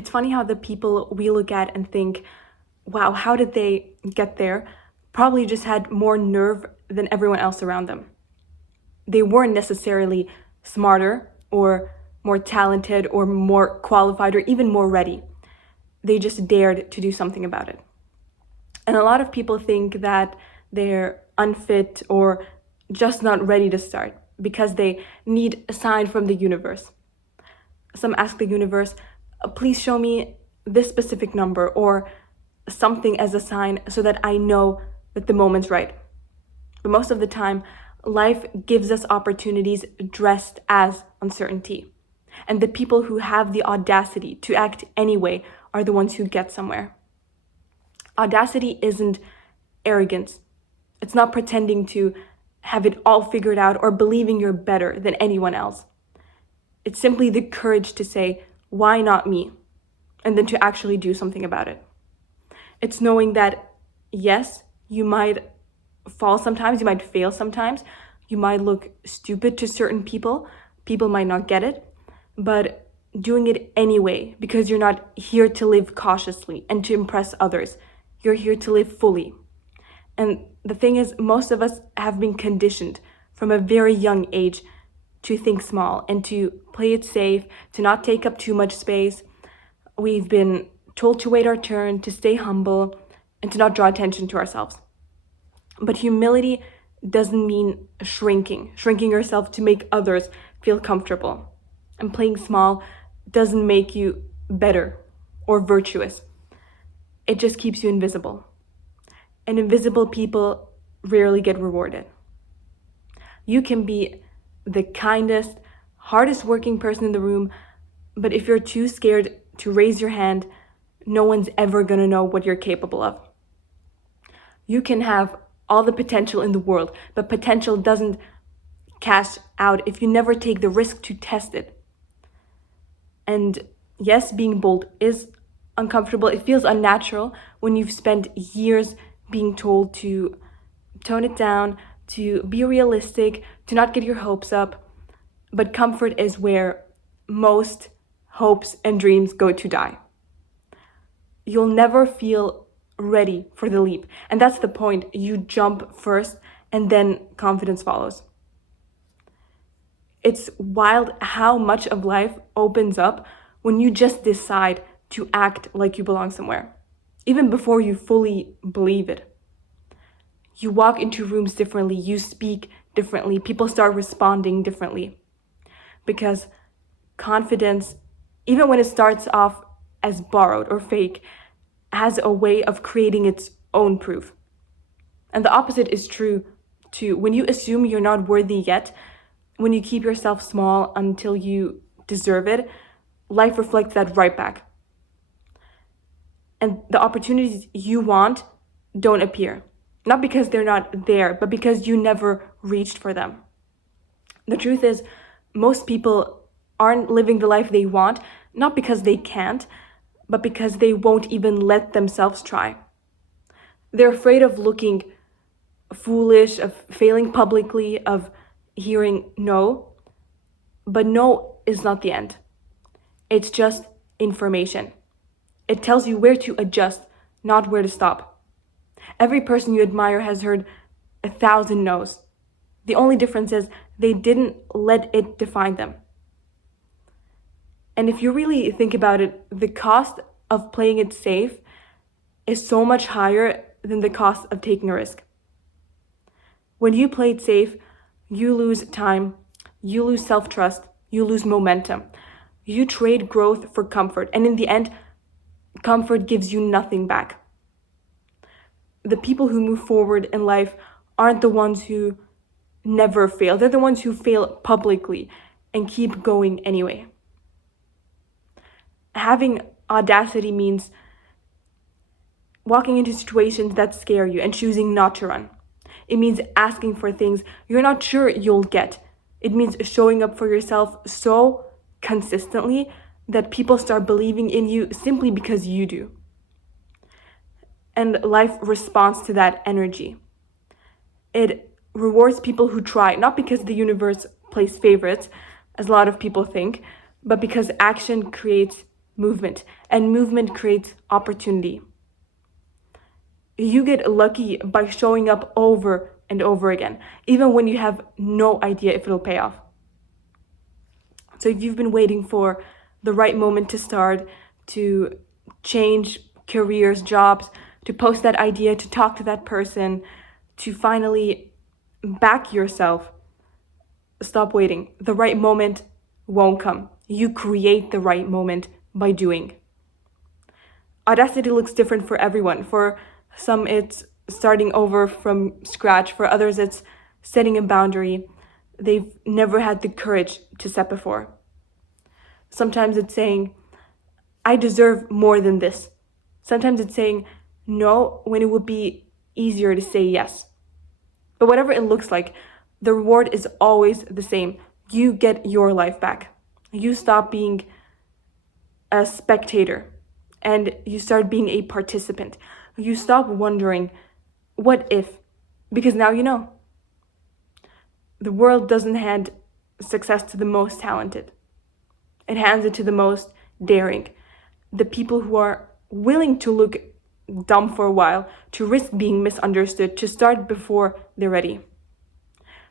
It's funny how the people we look at and think, wow, how did they get there? Probably just had more nerve than everyone else around them. They weren't necessarily smarter or more talented or more qualified or even more ready. They just dared to do something about it. And a lot of people think that they're unfit or just not ready to start because they need a sign from the universe. Some ask the universe, please show me this specific number or something as a sign so that I know that the moment's right. But most of the time, life gives us opportunities dressed as uncertainty. And the people who have the audacity to act anyway are the ones who get somewhere. Audacity isn't arrogance. It's not pretending to have it all figured out or believing you're better than anyone else. It's simply the courage to say, why not me? And then to actually do something about it. It's knowing that, yes, you might fall sometimes, you might fail sometimes, you might look stupid to certain people, people might not get it, but doing it anyway because you're not here to live cautiously and to impress others. You're here to live fully. And the thing is, most of us have been conditioned from a very young age to think small and to play it safe, to not take up too much space. We've been told to wait our turn, to stay humble, and to not draw attention to ourselves. But humility doesn't mean shrinking yourself to make others feel comfortable. And playing small doesn't make you better or virtuous. It just keeps you invisible. And invisible people rarely get rewarded. You can be the kindest, hardest working person in the room, but if you're too scared to raise your hand, no one's ever gonna know what you're capable of. You can have all the potential in the world, but potential doesn't cash out if you never take the risk to test it. And yes, being bold is uncomfortable. It feels unnatural when you've spent years being told to tone it down, to be realistic, to not get your hopes up. But comfort is where most hopes and dreams go to die. You'll never feel ready for the leap. And that's the point. You jump first and then confidence follows. It's wild how much of life opens up when you just decide to act like you belong somewhere, even before you fully believe it. You walk into rooms differently, you speak differently, people start responding differently. Because confidence, even when it starts off as borrowed or fake, has a way of creating its own proof. And the opposite is true too. When you assume you're not worthy yet, when you keep yourself small until you deserve it, life reflects that right back. And the opportunities you want don't appear. Not because they're not there, but because you never reached for them. The truth is, most people aren't living the life they want, not because they can't, but because they won't even let themselves try. They're afraid of looking foolish, of failing publicly, of hearing no. But no is not the end. It's just information. It tells you where to adjust, not where to stop. Every person you admire has heard 1,000 no's. The only difference is they didn't let it define them. And if you really think about it, the cost of playing it safe is so much higher than the cost of taking a risk. When you play it safe, you lose time, you lose self-trust, you lose momentum. You trade growth for comfort, and in the end, comfort gives you nothing back. The people who move forward in life aren't the ones who never fail. They're the ones who fail publicly and keep going anyway. Having audacity means walking into situations that scare you and choosing not to run. It means asking for things you're not sure you'll get. It means showing up for yourself so consistently that people start believing in you simply because you do. And life responds to that energy. It rewards people who try, not because the universe plays favorites, as a lot of people think, but because action creates movement, and movement creates opportunity. You get lucky by showing up over and over again, even when you have no idea if it'll pay off. So if you've been waiting for the right moment to start, to change careers, jobs, to post that idea, to talk to that person, to finally back yourself, stop waiting. The right moment won't come. You create the right moment by doing. Audacity looks different for everyone. For some, it's starting over from scratch. For others, it's setting a boundary they've never had the courage to set before. Sometimes it's saying, I deserve more than this. Sometimes it's saying no when it would be easier to say yes. But whatever it looks like, the reward is always the same. You get your life back. You stop being a spectator and you start being a participant. You stop wondering, what if? Because now you know. The world doesn't hand success to the most talented. It hands it to the most daring. The people who are willing to look dumb for a while, to risk being misunderstood, to start before they're ready.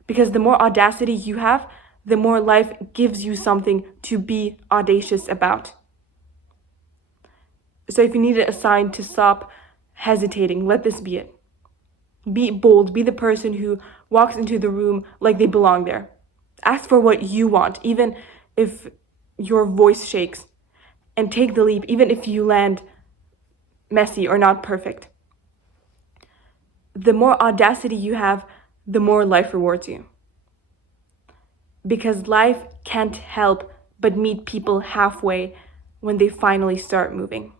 Because the more audacity you have, the more life gives you something to be audacious about. So if you need a sign to stop hesitating, let this be it. Be bold, be the person who walks into the room like they belong there. Ask for what you want, even if your voice shakes. And take the leap, even if you land messy or not perfect. The more audacity you have, the more life rewards you. Because life can't help but meet people halfway when they finally start moving.